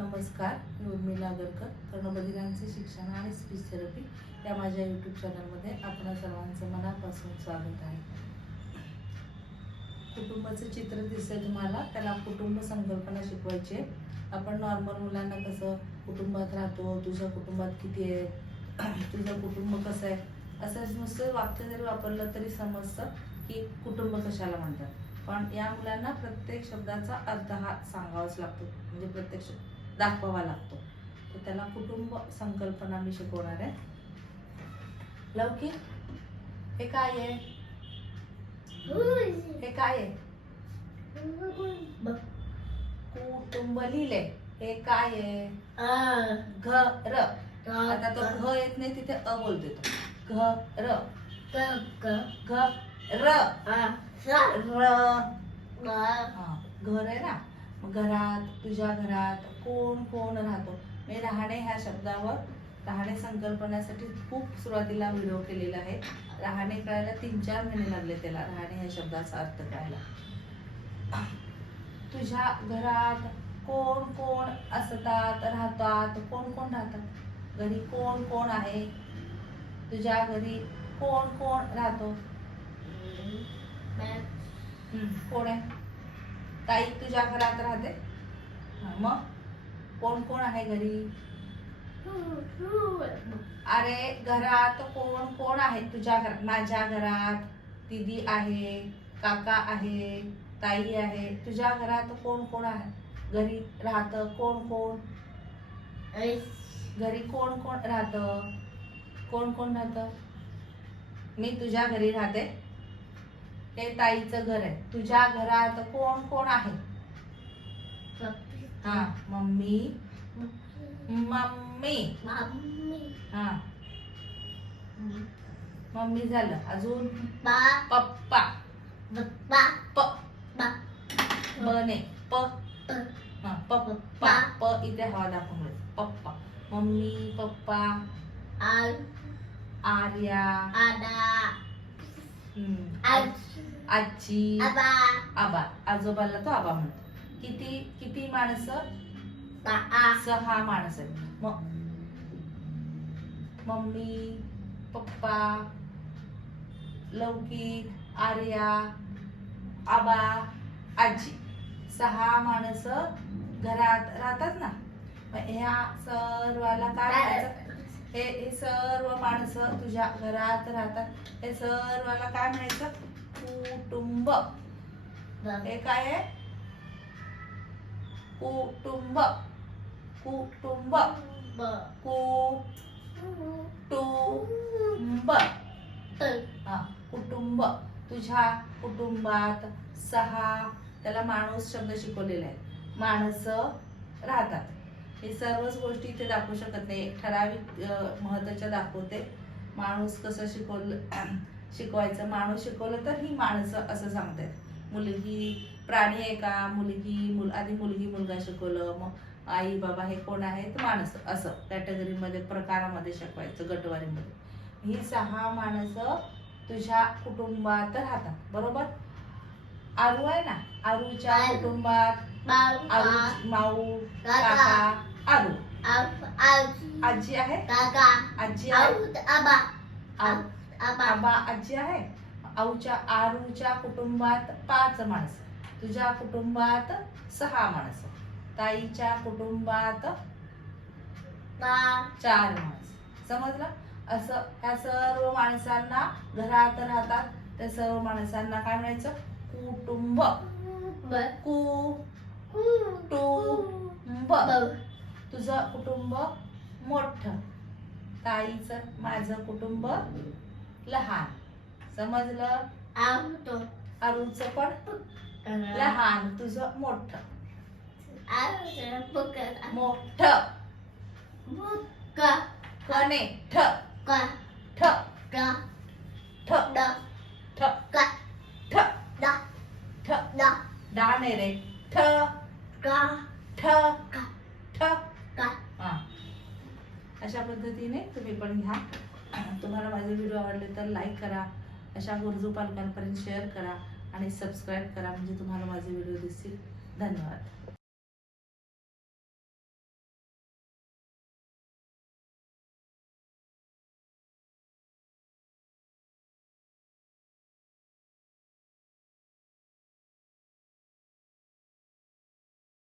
नमस्कार, मी उर्मिला आगरकर, कर्णबधिरांचे शिक्षण आणि स्पीच थेरपी या माझ्या यूट्यूब चॅनलमध्ये आपणा सर्वांचं मनापासून स्वागत आहे. कुटुंबाचं चित्र दिसेल तुम्हाला, त्याला कुटुंब संकल्पना शिकवायची आहे. आपण नॉर्मल मुलांना कसं कुटुंबात राहतो, तुझ्या कुटुंबात किती आहे, तुझं कुटुंब कसं आहे, असं नुसतं वाक्य जरी वापरलं तरी समजतं की कुटुंब कशाला म्हणतात. पण या मुलांना प्रत्येक शब्दाचा अर्थ हा सांगावाच लागतो, म्हणजे प्रत्येक दाखवावा लागतो. तर त्याला कुटुंब संकल्पना मी शिकवणार आहे. लौकिक, हे काय आहे? हे काय आहे? कुटुंब लिहिले. हे काय आहे? घर. आता तो घ येत नाही, तिथे अ बोलते तो. घर. घर. घर आहे ना. मग घरात, तुझ्या घरात कोण कोण राहतो. मी राहणे ह्या शब्दावर, राहणे संकल्पनेसाठी खूप सुरुवातीला व्हिडिओ केलेला आहे. राहणे कळायला 3-4 महिने लागले त्याला, राहणे ह्या शब्दाचा अर्थ कळायला. तुझ्या घरात कोण कोण असतात, राहतात. कोण कोण राहतात? घरी कोण कोण आहे? तुझ्या घरी कोण कोण राहतो? कोण आहे? ताई तुझ्या घरात राहते. मग कोण कोण आहे घरी? अरे घरात कोण कोण आहे? तुझ्या घरात. माझ्या घरात दीदी आहे, काका आहे, ताई आहे. तुझ्या घरात कोण कोण आहे? घरी राहतं कोण कोण? घरी कोण कोण राहतं? कोण कोण राहतं? मी तुझ्या घरी राहते. हे ताईचं घर आहे. तुझ्या घरात कोण कोण आहे? हा, मम्मी. मम्मी. हा, मम्मी झालं. अजून पप्पा. बने प. हा, पप्पा. प इथे हवा दाखवून पप्पा. मम्मी, पप्पा, आर्या, आजी, आबा. आजोबाला तो आबा म्हणतो. किती किती माणसं? 6 माणसं. मम्मी, पप्पा, लौकिक, आर्या, आबा, आजी. 6 माणसं घरात राहतात ना. ह्या सर्वाला काय म्हणायचं? हे सर्व माणसं तुझ्या घरात राहतात. हे सर्वाला काय म्हणायचं? कुटुंब. हे काय आहे? कुटुंब. कुटुंब. कुटुंब. हा, कुटुंब. तुझ्या कुटुंबात 6, त्याला माणूस शब्द शिकवलेला आहे. माणसं राहतात. हे सर्वच गोष्टी इथे दाखवू शकत नाही, ठराविक महत्त्वाच्या दाखवते. माणूस कसं शिकवायचं. माणूस शिकवलं तर ही माणसं असं सांगतात. मुलगी प्राणी आहे का? मुलगी आधी मुलगी मुलगा शिकवलं, मग आई बाबा हे कोण आहेत? माणसं. असं कॅटेगरीमध्ये, प्रकारामध्ये शिकवायचं, गटवारीमध्ये. ही 6 माणसं तुझ्या कुटुंबात राहतात. बरोबर? आरू आहे ना. आरूच्या कुटुंबात माऊ, काका, आरू. आजी आहे. आजी आहे. आबा आजी आहे. आरूच्या कुटुंबात 5 माणसं. तुझ्या कुटुंबात 6 माणसं. ताईच्या कुटुंबात 4 माणसं. समजलं? असं ह्या सर्व माणसांना घरात राहतात. त्या सर्व माणसांना काय म्हणायचं? कुटुंब. कुटुंब. तुझं कुटुंब मोठं. ताईचं, माझं कुटुंब लहान. समजलं? आरूचं पण लहान, तुझं मोठं. मोठं. कने ठ. ठ. ठ. ठ. ठ. ठ. डा नाही रे. ठ. ठ. ठ. हा, अशा पद्धतीने तुम्ही पण घ्या. तुम्हाला माझे व्हिडिओ आवडले तर लाईक करा, अशा गरजू पालकांपर्यंत शेअर करा आणि सबस्क्राईब करा, म्हणजे तुम्हाला माझे व्हिडिओ दिसतील. धन्यवाद.